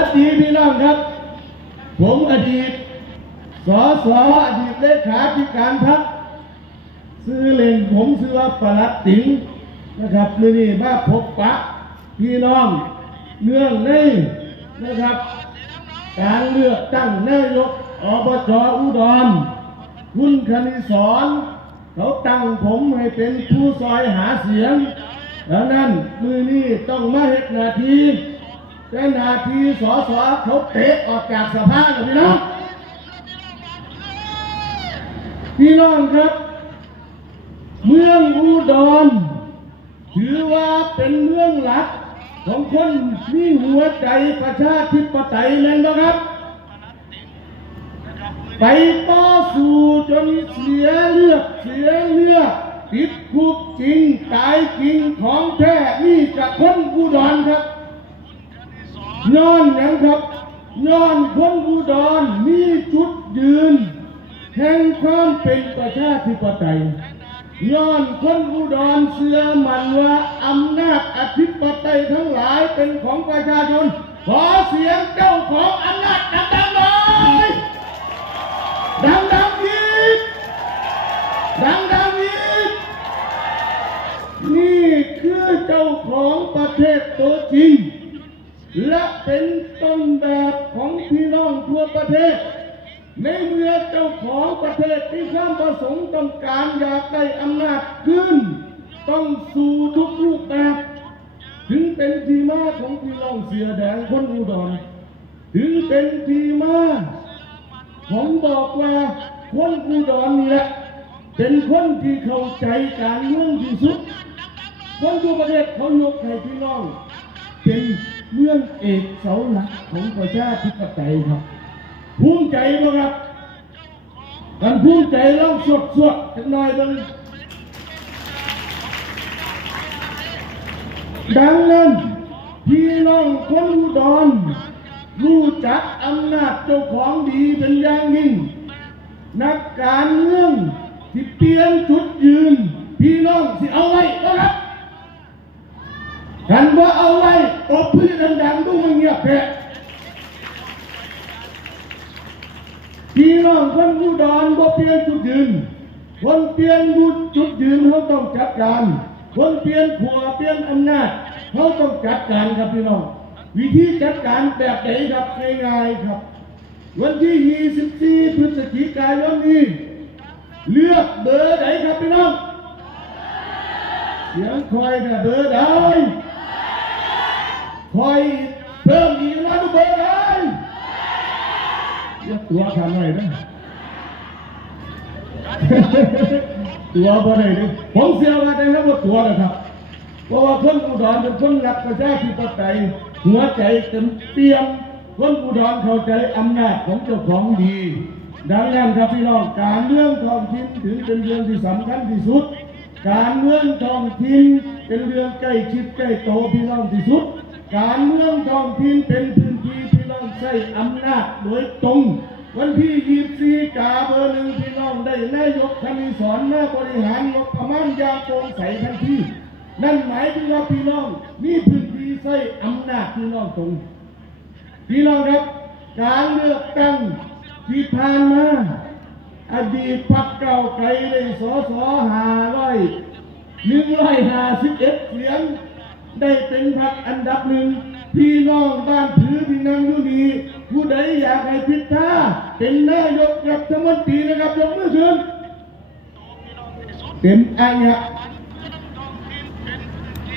สวัสดีพี่น้องครับ ผมอดีตสอสออดีตเลขาธิการพรรคซื้อเล่นผมซื้อว่าประหลัดติ๋งนะครับนี่นี่มาพบปะ พี่น้องเนื่องในนะครับ การเลือกตั้งนายกอบจอุดรคุณคณิสอนเขาตั้งผมให้เป็นผู้ซอยหาเสียง แล้วนั่นมือนี้ต้องมาเฮ็ดหนาที แต่หนาทีสอสอเขาเตะออกจากสภาแล้วพี่น้องพี่น้องครับ เมืองอุดรถือว่าเป็นเมืองหลัก ของคนมีหัวใจประชาธิปไตยนั่นนะครับ ไปต่อสู้จนเสียเลือดเสียเลือดติดคุกจริงตายจริงของแท้นี่กับคนอุดรครับ ย้อนหยังครับย้อนคนอุดรมีจุดยืน แห่งความเป็นประชาธิปไตยย้อนคนอุดรเชื่อมันว่าอำนาจอธิปไตยทั้งหลายเป็นของประชาชน ขอเสียงเจ้าของอำนาจดัง ที่มาของพี่น้องเสือแดงคนอุดรถึงเป็นที่มาผมบอกว่าคนอุดรนี่แหละเป็นคนที่เข้าใจการเมืองที่สุด คนทั่วประเทศเขายกให้พี่น้อง เป็นเมืองเอกเสาหลักของประชาธิปไตยครับภูมิใจไหมครับกันภูมิใจลองสวดสวดๆสักหน่อยบ้าง ดังนั้นพี่น้องคนอุดรรู้จักอำนาจเจ้าของดีเป็นอย่างยิ่ง นักการเมืองที่เปลี่ยนจุดยืน พี่น้องสิเอาไว้นะครับกันว่าเอาไว้ตบพื้นดังๆดูมันเงียบแพ้พี่น้องคนอุดรบ่เปลี่ยนจุดยืน คนเปลี่ยนจุดยืนเขาต้องจัดการ คนเปลี่ยนขัวเปลี่ยนอำนาจเขาต้องจัดการครับพี่น้อง วิธีจัดการแบบไหนครับง่ายๆครับ วันที่ 24 พฤศจิกายนนี้ เลือกเบอร์ไหนครับพี่น้องเสียงคอยนะเบอร์ใดคอยเพิ่มอีกว่าเบอร์ใดยกตัวทำหน่อยนะ ตัวบ่ได้เลยผมเสียว่าได้แล้วว่ตัวนะครับเพราะว่าคนอุดรเป็นคนรักประชาธิปไตยหัวใจเต็มเปี่ยมคนอุดรเข้าใจอำนาจของเจ้าของดี ดังนั้นครับพี่น้องการเมืองท้องถิ่นถือเป็นเรื่องที่สำคัญที่สุด การเมืองท้องถิ่นเป็นเรื่องใกล้ชิดใกล้โตพี่น้องที่สุด การเมืองท้องถิ่นเป็นพื้นที่พี่น้องใช้อำนาจโดยตรง วันที่ยี่สี่กาเบอร์หนึ่งพี่น้องได้นายกคณิสอนมาบริหารงบประมาณยาโปงใสทันทีนั่นหมายถึงว่าพี่น้องมีพื้นที่ใช้อำนาจพี่น้องตรง พี่น้องครับการเลือกตั้งที่ผ่านมาอดีตพรรคเก่าไกลได้สอสอหาร้อยหนึ่งร้อยห้าสิบเอ็ดเสียง ได้เป็นพรรคอันดับหนึ่งพี่น้องบ้านถือพี่นั่งอยู่ดี ผู้ใดอยากให้พิธาเป็นนายกรัฐมนตรีนะครับยกมือขึ้นเต็มอันครับ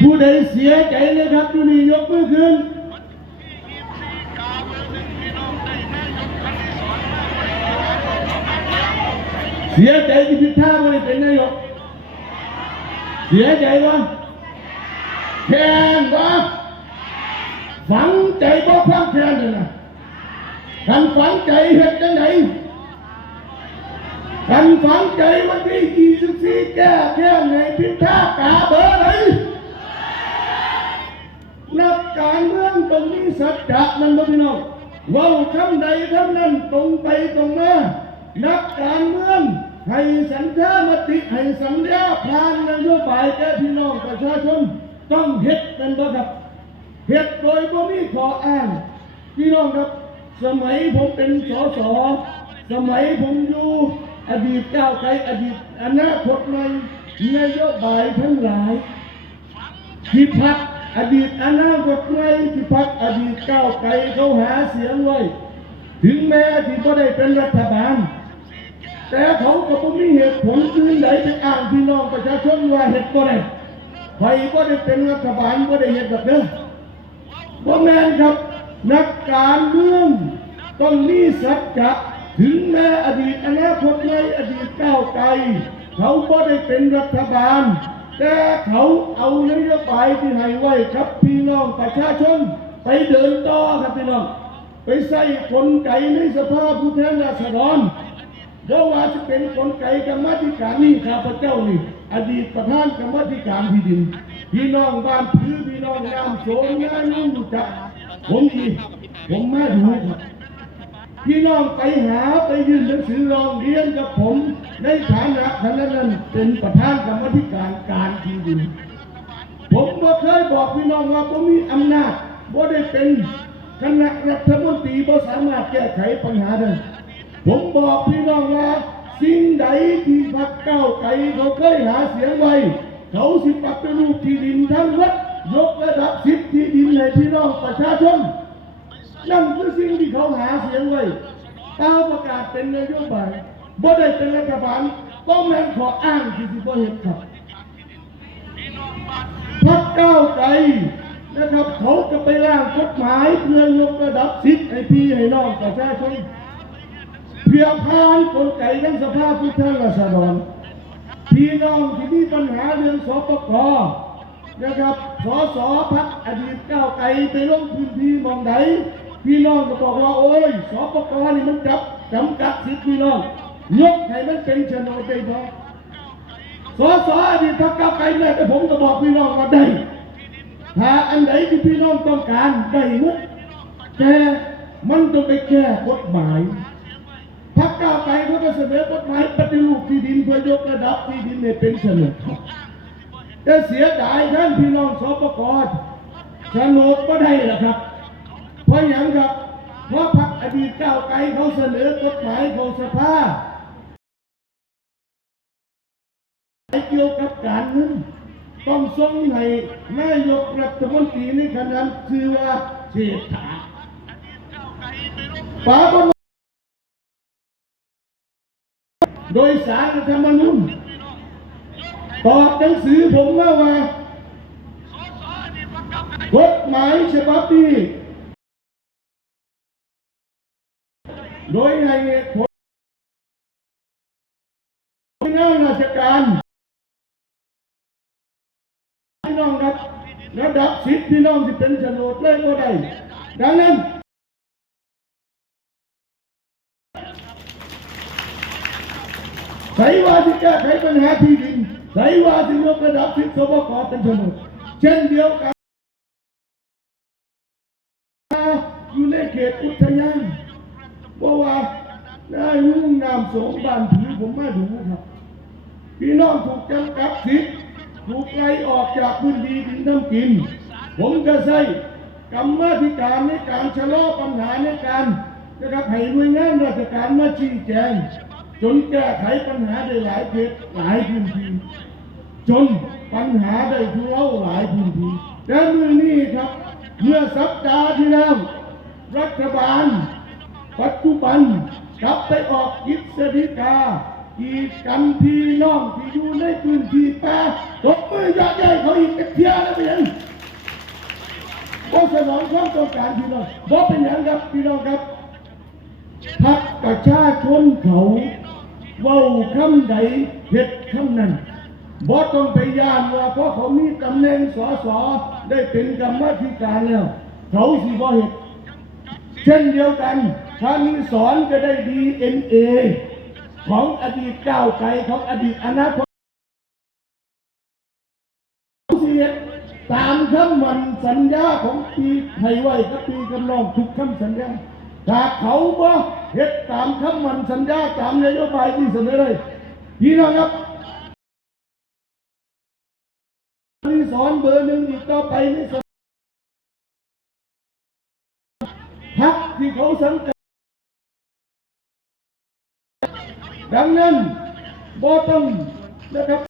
ผู้ใดเสียใจนะครับอยู่นี่ยกมือขึ้นเสียใจที่พิธาไม่ได้เป็นนายกเสียใจวะแค้นวะฝังใจบ่ความแค้นเลยนะ กันฝังใจเห็ดจังไหนกันฝังใจวันที่ยี่สิบสี่แก้แค้นในพิธากาเบอร์ไหนนักการเมืองตรงนี้สัจจะนั่นพี่น้องว่าคำใดคำนั้นตรงไปตรงมานักการเมืองให้สัญญามติให้สัญญาผ่านนโยบายแก่พี่น้องประชาชนต้องเฮ็ดเป็นบ่ครับเฮ็ดโดยบ่มีขออ้างพี่น้องครับ สมัยผมเป็นสสสมัยผมอยู่อดีตก้าวไกลอดีตอนาคตใหม่นโยบายทั้งหลายที่พักอดีตอนาคตใหม่ที่พักอดีตก้าวไกลเขาหาเสียงไว้ ถึงแม้ที่ก็ได้เป็นรัฐบาล แต่เขาก็บ่มีเหตุผลอื่นใดไปอ้างพี่น้องประชาชนว่าเหตุบ่ได้ใครก็ได้เป็นรัฐบาลก็ได้เหตุแบบเดิมบ่แม่นครับ นักการเมืองต้องมีสัจจะถึงแม้อดีตอนาคตในอดีตก้าวไกลเขาก็ได้เป็นรัฐบาล แต่เขาเอานโยบายที่ให้ไว้ครับพี่น้องประชาชนไปเดินต่อครับพี่น้อง ไปใส่คนไก่ในสภาผู้แทนราษฎรเพราะว่าจะเป็นคนไก่กรรมธิการนี่ข้าพเจ้านี่อดีตประธานกรรมธิการที่ดิน พี่น้องบ้านพื้นพี่น้องน้ำโสงงานนุ่งจัก ผมดีผมมาดูครับพี่น้องไปหาไปยื่นหนังสือร้องเรียนกับผม ในฐานะคณะนั้นเป็นประธานกรรมธิการการที่ดินผมก็เคยบอกพี่น้องว่าผมมีอำนาจบ่ได้เป็นคณะรัฐมนตรีบ่สามารถแก้ไขปัญหาได้ผมบอกพี่น้องว่าสิ่งใดที่พรรคก้าวไกลเขาเคยหาเสียงไว้ เขาสิปฏิรูปที่ดินทั้งวัด ยกระดับสิทธิที่ดินให้พี่น้องประชาชนนั่นคือสิ่งที่เขาหาเสียงไว้ตามประกาศเป็นนโยบายบ่ได้เป็นรัฐบาลต้องแม่นขออ้างที่สิบ่เห็นครับพักก้าวไกลนะครับเขาก็ไปร่างกฎหมายเพื่อยกระดับสิทธิ์ให้พี่ให้น้องประชาชนเพียงพานกลไกทั้งสภาพผู้แทนราษฎรพี่น้องที่มีปัญหาเรื่องสปกนะครับ สสพักอดีตก้าวไกลไปลงพื้นที่มองไหนพี่น้องก็บอกว่าโอ้ยสปกนี่มันจับจำกัดสิทธิ์พี่น้องยกให้มันเป็นโฉนดได้บ่สอสอดีตพักก้าวไกลแม่แต่ผมก็บอกพี่น้องว่าได้ถ้าอันไหนที่พี่น้องต้องการได้หมดแต่มันต้องไปแก้กฎหมายพักก้าวไกลเขาก็เสนอกฎหมายปฏิรูปที่ดินเพื่อยกระดับที่ดินให้เป็นโฉนด แต่เสียดายท่านพี่น้องสปกรโฉนดก็ได้ล่ะครับ เพราะอย่างครับ เพราะพักอดีตก้าวไกลเขาเสนอกฎหมายของสภาเกี่ยวกับการเงินต้องส่งให้นายกรัฐมนตรีในขณะชื่อว่าเศรษฐาป๋าบนโดยสารธรรมนูญ ตอบหนังสือผมมาว่ากฎหมายฉบับนี้โดยให้เหตุผลงานราชการพี่น้องครับระดับสิทธิ์พี่น้องที่เป็นโฉนดเลยก็ได้ดังนั้นใส่ว่าที่แก้ไขปัญหาที่ดิน ใส่ว่าที่ยกระดับสิทธิสบกเป็นโฉนดเช่นเดียวกันอยู่ในเขตอุทยานเพราะว่าได้รุ่งนามสงบ้านผีผมไมาดูครับ พี่น้องถูกจำกัดสิทธิ์ถูกไล่ออกจากพื้นที่ดินทำกิน ผมก็ใส่กรรมธิการในการชะลอปัญหาในการนะครับให้หน่วยงานราชการมาชี้แจง จนแก้ไขปัญหาได้หลายเขตหลายพื้นที่ จนปัญหาได้ทุเลาหลายพื้นที่แต่เมื่อนี้ครับ เมื่อสัปดาห์ที่แล้วรัฐบาล ปัจจุบันกลับไปออกกิจสฎีกากีดกันพี่น้องที่อยู่ในพื้นที่ป่าตบมือยอดใหญ่เขาอีกเทียแล้วเป็นยังก็สนองความต้องการพี่น้องบอกเป็นอย่างครับพี่น้องครับพักประชาชนเขาเว้าคำใดเฮ็ดคำนั้น บ่ต้องไปยานว่าเพราะเขามีตำแหน่งสสได้เป็นกรรมธิการแล้ว เขาสิบ่เฮ็ดเช่นเดียวกัน ถ้ามีสอนจะได้ดีเอ็นเอของอดีตก้าวไกลของอดีตอนาคตเสียตามคำมันสัญญาของปีไทยไว้กับปีกำนองทุกคำสัญญาถ้าเขาบ่เฮ็ดตามคำมันสัญญาตามนโยบายที่เสนอเลยพี่น้องครับ สอนเบอร์หนึ่งอีกต่อไปนี่พักที่เขาสังกัดดังนั้นบ่ต้องนะครับ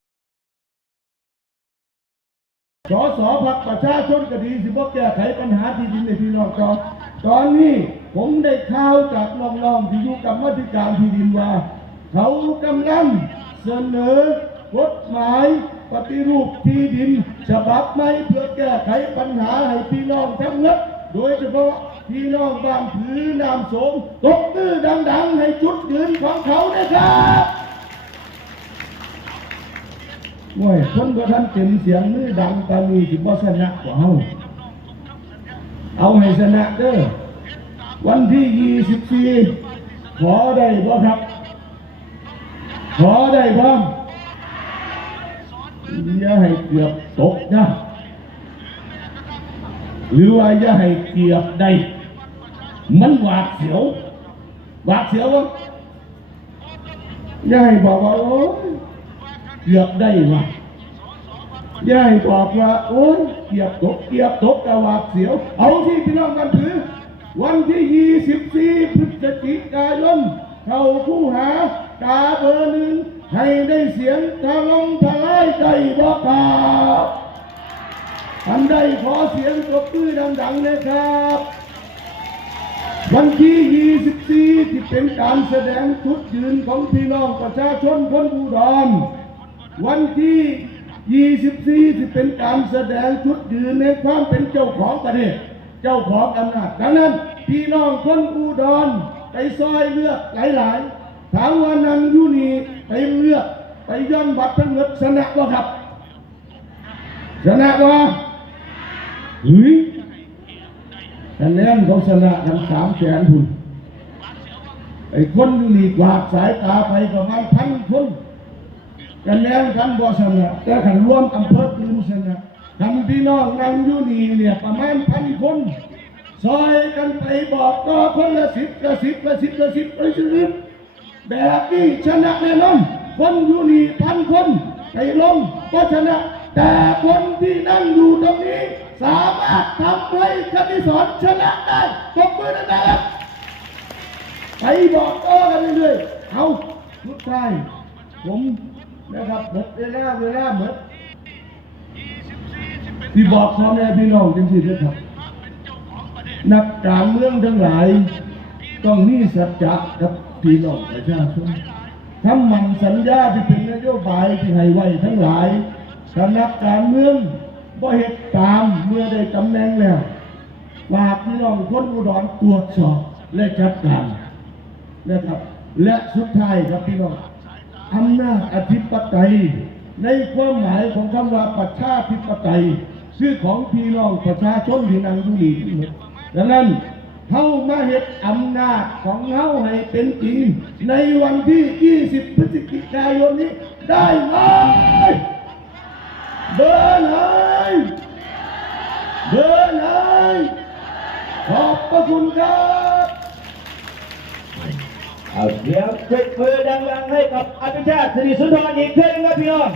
สอสอพักประชาชนก็ดีสิบ่แก้ไขปัญหาที่ดินในพี่น้องจอตอนนี้ผมได้ข่าวจากน้องๆที่อยู่กับมาธิการที่ดินว่า เขากำลังเสนอกฎหมาย ปฏิรูปที่ดิน ฉบับใหม่เพื่อแก้ไขปัญหาให้พี่น้องทั้งนั้นโดยเฉพาะพี่น้องบ้านผือน้ำสมตบมือดัง ๆ ให้จุดยืนของเขานะครับโอ้ยคนก็ท่านเต็มเสียงมือดังตานีสิบ่ชนะกว่าเฮาเอาให้ชนะเด้อวันที่ยี่สิบสี่ขอได้บ่ครับ ขอได้บ้าง อย่าให้เกือบตกนะหรือว่าอย่าให้เกือบได้ มันหวาดเสียวหวาดเสียววะย่าให้บอกว่าโอ้เกือบได้วะย่าให้บอกว่าโอ้ยเกือบตกเกือบตกกะหวาดเสียว เอาที่พี่น้องกันถือ วันที่ 24 พฤศจิกายนเข้าผู้หากาเบอร์หนึ่ง ให้ได้เสียงทะลงทลายใจบอกล่าวอันใดขอเสียงตบมือดังๆเลยครับ วันที่ 24 ที่เป็นการแสดงจุดยืนของพี่น้องประชาชนคนอุดรวันที่ 24 ที่เป็นการแสดงจุดยืนในความเป็นเจ้าของประเทศเจ้าของอำนาจดังนั้นพี่น้องคนอุดรไปซอยเลือกหลายๆ ถามว่านังยูนี่ไปเลือกไปย่อนบัตรทั้งหมดชนะวะครับชนะวะเฮ้ยคะแนนเขาชนะกันสามแสนหุ่นไอ้คนอยู่นี่กวาดสายตาไปประมาณพันคนคะแนนกันบ่ชนะแต่ขันรวมอำเภอปืนชนะคันพี่น้องนั่งยูนีเนี่ยประมาณพันคนซอยกันไปบอกต่อคนละสิบละสิบละสิบละสิบละสิบ แบบนี้ชนะแน่นอนคนอยู่นี่พันคนไปลงก็ชนะ แต่คนที่นั่งอยู่ตรงนี้ สามารถทำให้คณิสอนชนะได้ตบมือนะครับไปบอกต่อกันเรื่อยๆเอาสุดท้ายผมนะครับหมดเวลาเวลาหมดที่บอกพ่อแม่พี่น้องจังสิด้วยครับ นักการเมืองทั้งหลาย ต้องมีสัจจะกับ พี่น้องประชาชนทำมันสัญญาที่เป็นนโยบายที่ให้ไว้ทั้งหลายถ้านักการเมืองบ่เหตุตามเมื่อได้ตำแหน่งแล้วฝากพี่น้องคนอุดรตรวจสอบและจัดการนะครับ และสุดท้ายครับพี่น้องอำนาจอธิปไตย ในความหมายของคำว่าประชาธิปไตยชื่อของพี่น้องประชาชนที่นั่งอยู่นี่ทั้งหมดดังนั้น เฮามาเห็ดอำนาจของเฮาให้เป็นจริง ในวันที่ 20 พฤศจิกายนนี้ได้ไหมเดินเลยเดินเลยขอบพระคุณครับเอาเสียงปรบมือดังๆให้กับอภิชาติสิริสุนทรอีกเท่านึงครับพี่น้อง